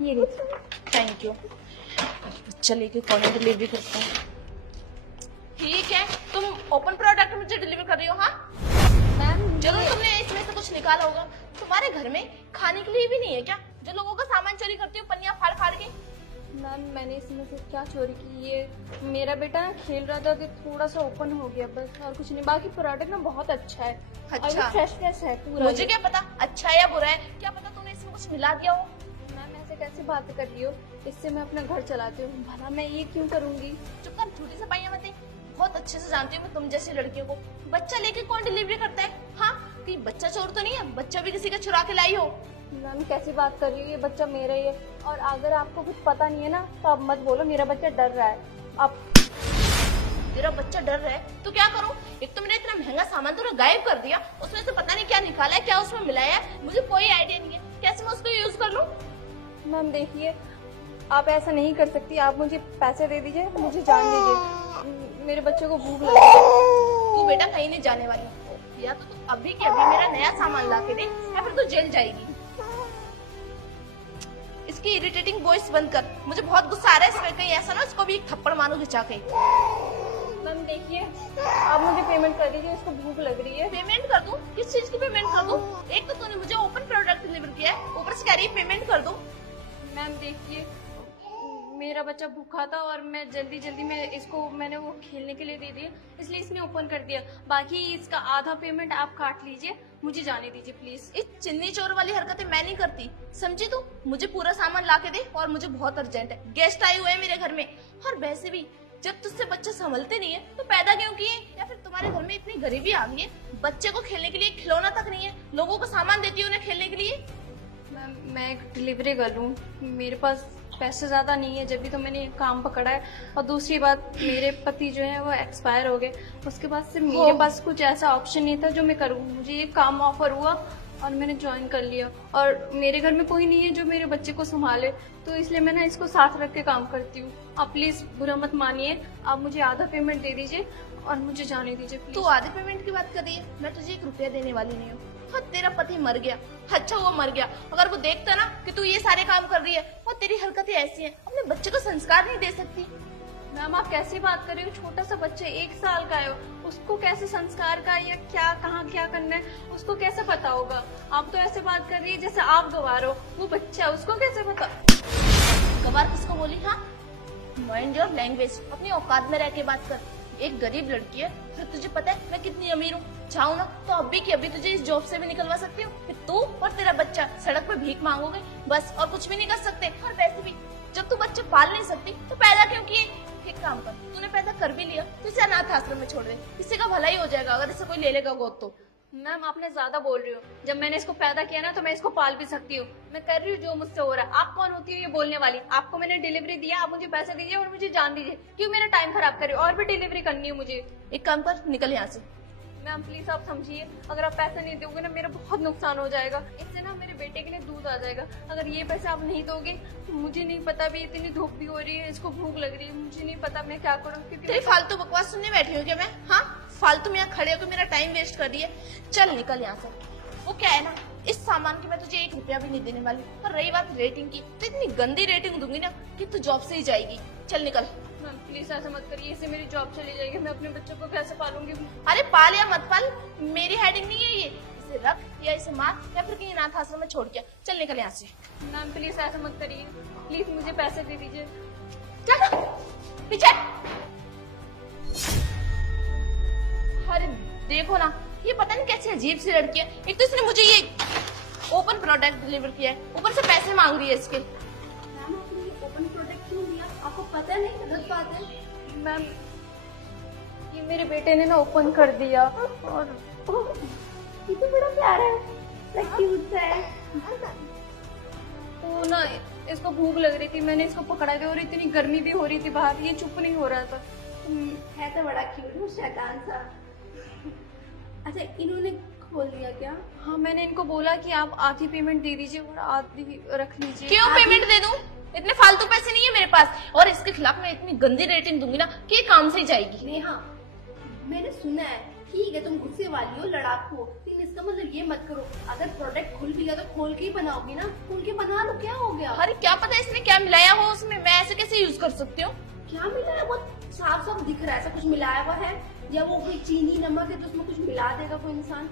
ये देखिए। Thank you. बच्चा लेके कौन डिलीवरी करता है? ठीक है, तुम ओपन प्रोडक्ट मुझे डिलीवर कर रही हो? हाँ मैम जरूर तुमने इसमें से कुछ निकाला होगा। तुम्हारे घर में खाने के लिए भी नहीं है क्या, जो लोगों का सामान चोरी करती हो पन्नियां फाड़ फाड़ के? मैम मैंने इसमें से क्या चोरी की, ये मेरा बेटा ना खेल रहा था तो थोड़ा सा ओपन हो गया बस, और कुछ नहीं। बाकी प्रोडक्ट ना बहुत अच्छा है। अच्छा, फ्रेशनेस है पूरा। मुझे क्या पता अच्छा है या बुरा है, क्या पता तूने इसमें कुछ मिला दिया हो। मैम ऐसे कैसे बातें कर रही हो, इससे मैं अपना घर चलाती हूँ, भला मैं ये क्यों करूँगी। चुप कर, झूठी से पाइया मत दे। बहुत अच्छे से जानती हूँ मैं तुम जैसी लड़कियों को। बच्चा लेके कौन डिलीवरी करता है? हाँ कहीं बच्चा चोर तो नहीं है, बच्चा भी किसी का चुरा के लाई हो? मैम कैसी बात कर रही हो, ये बच्चा मेरा ही है। और अगर आपको कुछ पता नहीं है ना तो आप मत बोलो, मेरा बच्चा डर रहा है। आप तेरा बच्चा डर रहा है तो क्या करूं? एक तो मैंने इतना महंगा सामान तूने गायब कर दिया, उसमें से पता नहीं क्या निकाला है, क्या उसमें मिलाया है, मुझे कोई आइडिया नहीं है। कैसे मैं उसको यूज कर लूं? मैम देखिए, आप ऐसा नहीं कर सकती। आप मुझे पैसे दे दीजिए, मुझे जान दीजिए, मेरे बच्चे को भूख लगी है। तू बेटा कहीं नहीं जाने वाली, या तो तू अभी के अभी मेरा नया सामान ला के दे या फिर तू जेल जाएगी। इसकी इरिटेटिंग वॉइस बंद कर, मुझे बहुत गुस्सा आ रहा है इसमें। कहीं ऐसा ना उसको भी एक थप्पड़ मारूं खिंचा के। मैम देखिए, आप मुझे पेमेंट कर दीजिए, उसको भूख लग रही है। पेमेंट कर दूं? किस चीज की पेमेंट कर दूं? एक तो तूने मुझे ओपन प्रोडक्ट डिलीवर किया है, ऊपर से कह रही है पेमेंट कर दूं। मैम देखिए, मेरा बच्चा भूखा था और मैं जल्दी में इसको मैंने वो खेलने के लिए दे दिया, इसलिए इसने ओपन कर दिया। बाकी इसका आधा पेमेंट आप काट लीजिए, मुझे जाने दीजिए प्लीज। इस चिन्नी चोर वाली हरकतें मैं नहीं करती, समझी तू? मुझे पूरा सामान ला के दे, और मुझे बहुत अर्जेंट है, गेस्ट आए हुए हैं मेरे घर में। और वैसे भी जब तुझसे बच्चे संभलते नहीं है तो पैदा क्यों किए? या फिर तुम्हारे घर में इतनी गरीबी आ गई है, बच्चे को खेलने के लिए खिलौना तक नहीं है, लोगों को सामान देती है उन्हें खेलने के लिए। मैम मैं एक डिलीवरी कर लूँ, मेरे पास पैसे ज़्यादा नहीं है, जब भी तो मैंने ये काम पकड़ा है। और दूसरी बात, मेरे पति जो है वो एक्सपायर हो गए, उसके बाद से मेरे पास कुछ ऐसा ऑप्शन नहीं था जो मैं करूँ। मुझे ये काम ऑफर हुआ और मैंने ज्वाइन कर लिया, और मेरे घर में कोई नहीं है जो मेरे बच्चे को संभाले, तो इसलिए मैं ना इसको साथ रख के काम करती हूँ। आप प्लीज़ बुरा मत मानिए, आप मुझे आधा पेमेंट दे दीजिए और मुझे जाने दीजिए प्लीज। तू आधे पेमेंट की बात कर रही है? मैं तुझे 1 रुपया देने वाली नहीं हूँ। हाँ तेरा पति मर गया, अच्छा वो मर गया, अगर वो देखता ना कि तू ये सारे काम कर रही है और तेरी हरकतें ऐसी हैं, अपने बच्चे को संस्कार नहीं दे सकती। मैम आप कैसी बात कर रही हो, छोटा सा बच्चा 1 साल का है, उसको कैसे संस्कार का या क्या कहाँ क्या करना है उसको कैसे पता होगा? आप तो ऐसे बात कर रही है जैसे आप गवार हो, वो बच्चा उसको कैसे पता? गवार किसको बोली? हाँ माइंड योर लैंग्वेज, अपनी औकात में रह के बात कर। एक गरीब लड़की है, फिर तुझे पता है मैं कितनी अमीर हूँ। चाहूँ ना तो अभी की अभी तुझे इस जॉब से भी निकलवा सकती हूँ, फिर तू और तेरा बच्चा सड़क पे भीख मांगोगे बस, और कुछ भी नहीं कर सकते। और वैसे भी जब तू बच्चे पाल नहीं सकती तो पैदा क्यों किए? एक काम कर, तूने पैदा कर भी लिया तो इसे अनाथ आश्रम में छोड़ दे, किसी का भला ही हो जाएगा अगर इसे कोई ले लेगा गोद तो। मैम आपने ज्यादा बोल रही हो, जब मैंने इसको पैदा किया ना तो मैं इसको पाल भी सकती हूँ। मैं कर रही हूँ जो मुझसे हो रहा है। आप कौन होती हो ये बोलने वाली? आपको मैंने डिलीवरी दिया, आप मुझे पैसे दीजिए और मुझे जान दीजिए। क्यों मेरा टाइम खराब कर रही हो? और भी डिलीवरी करनी है मुझे। एक काम कर, निकल यहाँ से। मैम प्लीज आप समझिए, अगर आप पैसा नहीं दोगे ना मेरा बहुत नुकसान हो जाएगा, इससे ना मेरे बेटे के लिए दूध आ जाएगा। अगर ये पैसे आप नहीं दोगे तो मुझे नहीं पता, भी इतनी धूप भी हो रही है, इसको भूख लग रही है, मुझे नहीं पता मैं क्या करूँ। तेरी फालतू बकवास सुनने बैठी हूँ क्या मैं? हाँ फालतू में यहाँ खड़े होकर मेरा टाइम वेस्ट कर दिया, चल निकल यहाँ से। वो क्या है ना, इस सामान की मैं तुझे 1 रुपया भी नहीं देने वाली। और रही बात रेटिंग की, तो इतनी गंदी रेटिंग दूंगी ना कि तू जॉब से ही जाएगी। चल निकल। मैम प्लीज ऐसा मत करिए, इससे मेरी जॉब चली जाएगी, मैं अपने बच्चों को कैसे पालूंगी? अरे पाल या मत पाल, मेरी हेडिंग नहीं है ये। इसे रख या इसे मार या फिर कहीं अनाथ आश्रम में छोड़ के चल निकल यहाँ से। मैम प्लीज ऐसा मत करिए, प्लीज मुझे पैसे दे दीजिए। चल पीछे। अरे देखो ना, ये पता नहीं कैसी अजीब सी लड़की है। एक तो इसने मुझे ये ओपन प्रोडक्ट डिलीवर किया है, ऊपर से पैसे मांग रही है इसके। मैम आपने ये ओपन प्रोडक्ट क्यों दिया? आपको पता नहीं गलत बात है। मैम ये मेरे बेटे ने ना ओपन कर दिया, और ये तो बड़ा प्यारा है, क्यूट सा है। तो ना इसको भूख लग रही थी, मैंने इसको पकड़ा दिया, और इतनी गर्मी भी हो रही थी बाहर, ये चुप नहीं हो रहा था। है तो बड़ा क्यूट शैतान सा। अच्छा इन्होंने खोल दिया क्या? हाँ मैंने इनको बोला कि आप आधी पेमेंट दे दीजिए और आधी रख लीजिए। क्यों पेमेंट दे दूं? इतने फालतू पैसे नहीं है मेरे पास, और इसके खिलाफ मैं इतनी गंदी रेटिंग दूंगी ना कि ये काम से ही जाएगी। नेहा मैंने सुना है ठीक है तुम गुस्से वाली हो, लड़ाकू हो, लेकिन इसका मतलब ये मत करो अगर प्रोडक्ट खुल भी गया तो खोल के ही बनाओगी ना, खोल के बना लो, क्या हो गया। अरे क्या पता इसमें क्या मिलाया हो उसमें, मैं ऐसे कैसे यूज कर सकती हूँ। क्या मिलाया, बहुत साफ साफ दिख रहा है, ऐसा कुछ मिलाया हुआ है या वो कोई चीनी नमक है तो उसमें कुछ मिला देगा कोई इंसान।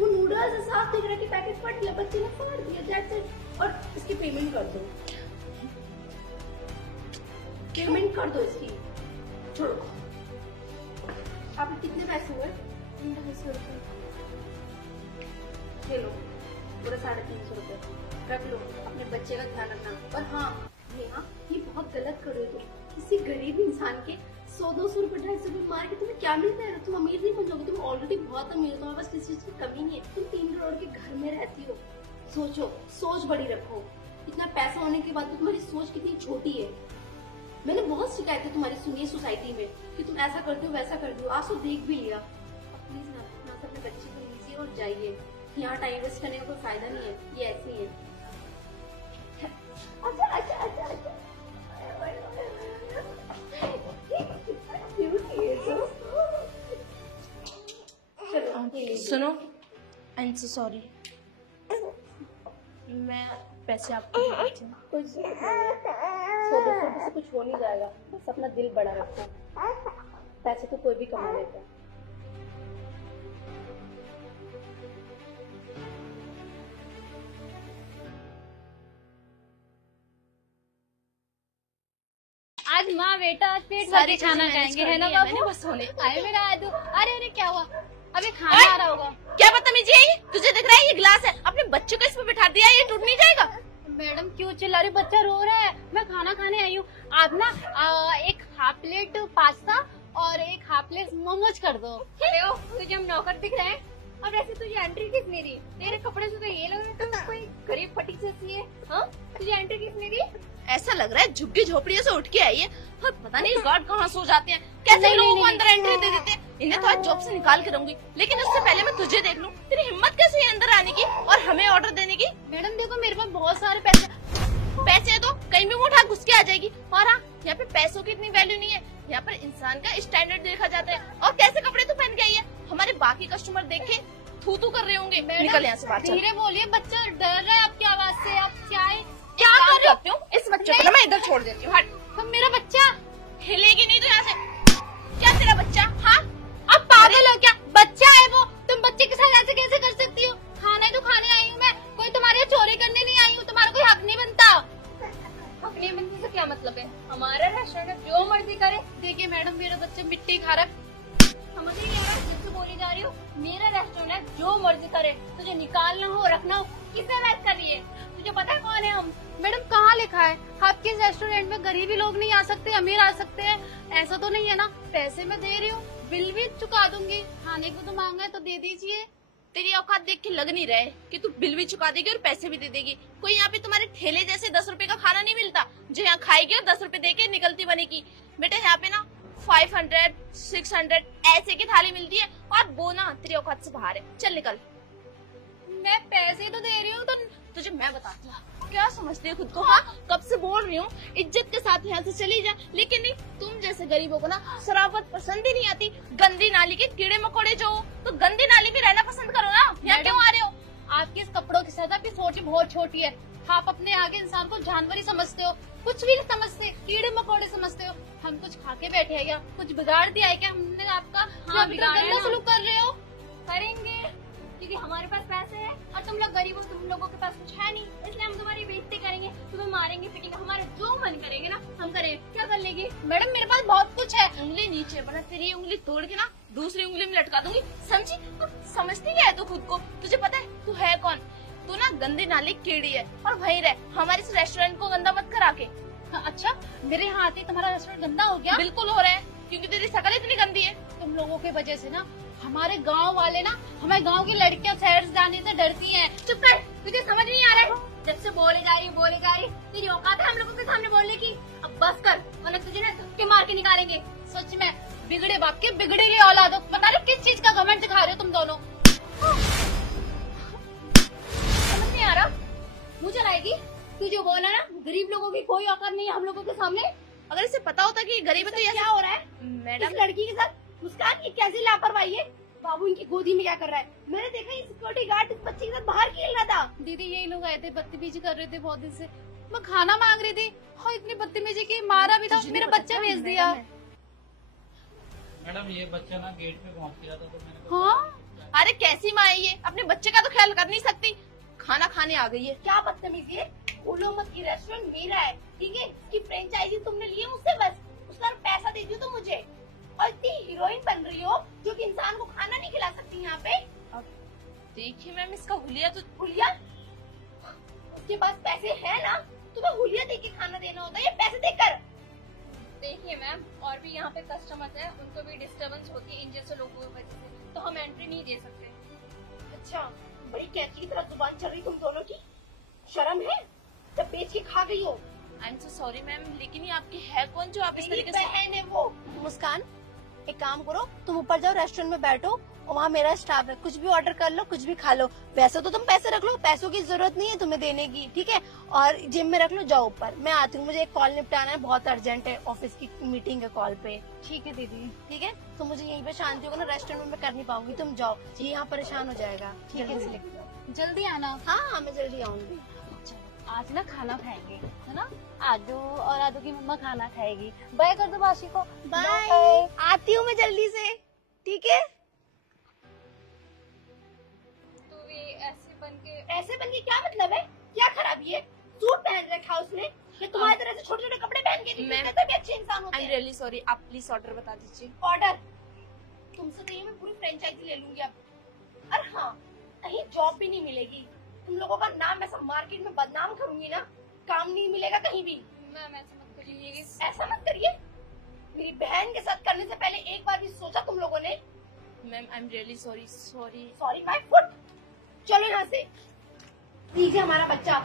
वो नूडल्स है, साफ दिख रहा है कि पैकेट फट गया, बच्चे ने फाड़ दिया, दैट्स इट। और इसकी पेमेंट कर दो, पेमेंट कर दो इसकी, छोड़ो। आप कितने पैसे हुए? 250 रुपए। ले लो पूरा 350 रुपए, रख लो, अपने बच्चे का ध्यान रखना। और हाँ नेहा, ये बहुत गलत कर रहे हो तुम, किसी गरीब इंसान के 100-200 रुपए 250 रुपए मार के तुम्हें क्या मिलता है? तुम अमीर नहीं बन जाओगे, तुम ऑलरेडी बहुत अमीर हो, तुम्हारे पास किसी चीज की कमी नहीं है, तुम 3 करोड़ के घर में रहती हो। सोचो, सोच बड़ी रखो, इतना पैसा होने के बाद तो तुम्हारी सोच कितनी छोटी है। मैंने बहुत शिकायतें तुम्हारी सुनी है सोसाइटी में कि तुम ऐसा करते हो वैसा करते हो, आज तो देख भी लिया। प्लीज ना अपने बच्चे को लीजिए और जाइए, यहाँ टाइम वेस्ट करने का कोई फायदा नहीं है, ये ऐसे ही है। अच्छा अच्छा अच्छा अच्छा, सुनो, आई एम सो सॉरी, मैं पैसे आपको दे देती हूँ। कुछ 100-200 रुपए से कुछ हो नहीं जाएगा, बस अपना दिल बड़ा रखो, पैसे तो कोई भी कमा लेता है। आज माँ बेटा आज पेट भर सारी के खाना चीजें खाएंगे, है ना मैंने बाबू? बस होने। आए मेरा आदू, अरे अरे क्या हुआ? अभी खाना आ रहा होगा। क्या बदतमीजी है ये? तुझे दिख रहा है ये गिलास है, अपने बच्चे को इसमें बिठा दिया, ये टूट नहीं जाएगा। मैडम क्यों चिल्ला रही? बच्चा रो रहा है, मैं खाना खाने आई हूँ। आप ना एक हाफ प्लेट पास्ता और एक हाफ प्लेट मोमोज कर दो। अरे ओ, तुझे हम नौकर दिख रहे हैं? और वैसे तुझे एंट्री किसने दी? तेरे कपड़े से तो ये लग रहा है तुम कोई गरीब फटी जैसी है। हाँ, तुझे एंट्री किसने दी? ऐसा लग रहा है झुग्गी झोपड़ियों से उठ के आई है, और पता नहीं गार्ड कहाँ सो जाते हैं, कैसे नहीं, लोगों को नहीं, अंदर एंट्री दे देते हैं। इन्हें तो आज जॉब से निकाल के रहूंगी, लेकिन उससे पहले मैं तुझे देख लूं, तेरी हिम्मत कैसे है अंदर आने की और हमें ऑर्डर देने की। मैडम देखो मेरे पास बहुत सारे पैसे है तो कहीं भी मुंह उठा घुस के आ जाएगी। और हाँ, यहाँ पे पैसों की इतनी वैल्यू नहीं है, यहाँ पर इंसान का स्टैंडर्ड देखा जाता है। और कैसे कपड़े तू पहन के आई है, हमारे बाकी कस्टमर देख के थू थू कर रहे होंगे। निकल यहाँ से बाहर, चल। धीरे बोलिए, बच्चा डर रहा है आपकी आवाज से। आप क्या है? क्या कर रही हूँ? इस बच्चे को ना मैं इधर छोड़ देती हूँ, हट। तो मेरा बच्चा हिलेगी नहीं तो यहाँ से। क्या तेरा बच्चा? हाँ, अब पागल हो क्या? बच्चा है वो, तुम बच्चे के साथ ऐसे कैसे कर सकती हो? खाना ही तो खाने आई हूँ मैं, कोई तुम्हारे यहाँ चोरी करने नहीं आई हूँ, तुम्हारा कोई हक नहीं बनता। हक नहीं बनने से क्या मतलब है? हमारा रेस्टोरेंट जो मर्जी करे। देखिए मैडम, मेरा बच्चा मिट्टी खा रहा है। समझ नहीं आ रहा जिससे बोली जा रही हो। मेरा रेस्टोरेंट जो मर्जी करे, तुझे निकालना हो रखना हो, किससे बात कर रही है? तुझे पता है कौन है हम? मैडम कहाँ लिखा है आपके इस रेस्टोरेंट में गरीबी लोग नहीं आ सकते, अमीर आ सकते हैं? ऐसा तो नहीं है ना? पैसे मैं दे रही हूँ, बिल भी चुका दूंगी, खाने को तो मांगा है तो दे दीजिए। तेरी औकात देख के लग नहीं रहा है कि तू बिल भी चुका देगी और पैसे भी दे देगी। कोई यहाँ पे तुम्हारे ठेले जैसे 10 रुपए का खाना नहीं मिलता जो यहाँ खाएगी और 10 रुपए दे के निकलती बनेगी। बेटा यहाँ पे ना 500, 600 ऐसे की थाली मिलती है, और वो ना तेरी औकात से बाहर है। चल निकल। मैं पैसे तो दे रही हूँ तो तुझे मैं बताती हूँ, क्या समझती है खुद को? हाँ, कब से बोल रही हूँ इज्जत के साथ यहाँ से चली जा, लेकिन नहीं, तुम जैसे गरीबों को ना शराबत पसंद ही नहीं आती। गंदी नाली के कीड़े मकोड़े जो हो, तो गंदी नाली में रहना पसंद करो ना। यहाँ क्यों आ रहे हो? आपके इस कपड़ों के साथ आपकी सोच बहुत छोटी है। आप अपने आगे इंसान को जानवर ही समझते हो, कुछ भी नहीं समझते, कीड़े मकोड़े समझते हो। हम कुछ खा के बैठे हैं क्या? कुछ बिगाड़ दिया है क्या हमने आपका? हाँ, बिगाड़ा गंदा ना। सलूक कर रहे हो। करेंगे क्योंकि हमारे पास पैसे हैं और तुम लोग गरीब हो, तुम लोगों के पास कुछ है नहीं, इसलिए हम तुम्हारी बेइज्जती करेंगे, तुम्हें मारेंगे पीटेंगे, हमारा जो मन करेंगे ना हम करें। क्या कर लेगी? मैडम मेरे पास बहुत कुछ है। उंगली नीचे, वरना तेरी उंगली तोड़ के ना दूसरी उंगली में लटका दूंगी, समझी? समझती क्या है तू खुद को? तुझे पता है तू है कौन? तू ना गंदी नाली कीड़ी है, और वहीं रह, हमारे इस रेस्टोरेंट को गंदा मत करा के। अच्छा, मेरे यहाँ आते ही तुम्हारा रेस्टोरेंट गंदा हो गया? बिल्कुल हो रहा है, क्योंकि तेरी शक्ल इतनी गंदी है। तुम लोगों की वजह से ना हमारे गांव वाले ना, हमारे गांव की लड़कियां शहर से जाने से डरती हैं। चुप कर, तुझे समझ नहीं आ रहा है? जब से बोले जा रही तेरी औकात है हम लोगों के सामने बोलने की? अब बस कर, वरना तुझे ना धक्के मार के निकालेंगे। सच में बिगड़े बाप के बिगड़ेली औलाद हो। बता रहे किस चीज का घमंड दिखा रहे हो तुम दोनों? समझ नहीं आ रहा? मुझे चलाएगी? तुझे बोला ना गरीब लोगों की कोई औकात नहीं है हम लोगों के सामने। अगर इसे पता होता कि ये गरीब है तो क्या हो रहा है मैडम, इस लड़की के साथ? मुस्कान, ये कैसी लापरवाही है? बाबू इनकी गोदी में क्या कर रहा है? मैंने देखा ये सिक्योरिटी गार्ड इस बच्चे के साथ बाहर खेल रहा था। दीदी यही लोग आए थे, बदतमीजी कर रहे थे बहुत दिन से। मैं खाना मांग रही थी और इतनी बदतमीजी की, मारा भी था, मेरा बच्चा भेज दिया। मैडम ये बच्चा ना गेट पे पहुंच गया था तो मैंने हाँ अरे कैसी माँ है ये, अपने बच्चे का तो ख्याल कर नहीं सकती, खाना खाने आ गई है। क्या बदतमीजी है? बोलो मत, ये रेस्टोरेंट मेरा है, ठीक है? इसकी फ्रेंचाइजी तुमने ली है मुझसे, बस उसका पैसा दे दियो तो मुझे। और इतनी हीरोइन बन रही हो जो कि इंसान को खाना नहीं खिला सकती यहाँ पे। देखिए मैम इसका हुलिया तो हुलिया? उसके पास पैसे है ना, तुम्हें हुलिया दे के खाना देना होता है या पैसे देकर? देखिए मैम, और भी यहाँ पे कस्टमर्स हैं, उनको भी डिस्टरबेंस होती है इन जैसे लोगों की वजह से, तो हम एंट्री नहीं दे सकते। अच्छा, बड़ी कैंची की तरह जुबान चल रही तुम दोनों की, शर्म है? जब बेच के खा गई हो। I am so sorry ma'am, लेकिन ये आपकी है कौन जो आप इस मेरी तरीके से। बहन है वो। मुस्कान, एक काम करो, तुम ऊपर जाओ, रेस्टोरेंट में बैठो और वहाँ मेरा स्टाफ है, कुछ भी ऑर्डर कर लो, कुछ भी खा लो। वैसे तो तुम पैसे रख लो, पैसों की जरूरत नहीं है तुम्हें देने की, ठीक है? और जिम में रख लो, जाओ ऊपर, मैं आती हूँ, मुझे एक कॉल निपटाना है, बहुत अर्जेंट है, ऑफिस की मीटिंग है कॉल पे। ठीक है दीदी। ठीक है, तो मुझे यहीं पे शांति होगा ना, रेस्टोरेंट में मैं कर नहीं पाऊंगी, तुम जाओ, ये यहाँ परेशान हो जाएगा। ठीक है जल्दी दीदी, जल्दी आना। हाँ, मैं जल्दी आऊंगी। आज ना खाना खाएंगे, है ना? आदू और आदू की मम्मा खाना खाएगी। बाय कर दो बाशी को। बाय, आती हूँ मैं जल्दी से, ठीक है? तो ये ऐसे बन के ऐसे बन के क्या मतलब है? क्या खराबी है? सूट पहन रखा उसने, ये तुम्हारी तरह से छोटे छोटे कपड़े पहन के मैम, निकलते भी अच्छे इंसान होते आई एम हैं। रियली सॉरी, आप प्लीज ऑर्डर बता दीजिए। ऑर्डर? तुमसे तो ये मैं पूरी फ्रेंचाइजी ले लूंगी अब। और हाँ, कहीं जॉब भी नहीं मिलेगी, तुम लोगों का नाम ऐसा मार्केट में बदनाम करूंगी ना, काम नहीं मिलेगा कहीं भी। मैम ऐसा मत करिए। ऐसा मत करिए, मेरी बहन के साथ करने से पहले एक बार भी सोचा तुम लोगों ने? Ma'am I am really sorry. Sorry my foot, चलो यहाँ से, दीजिए हमारा बच्चा।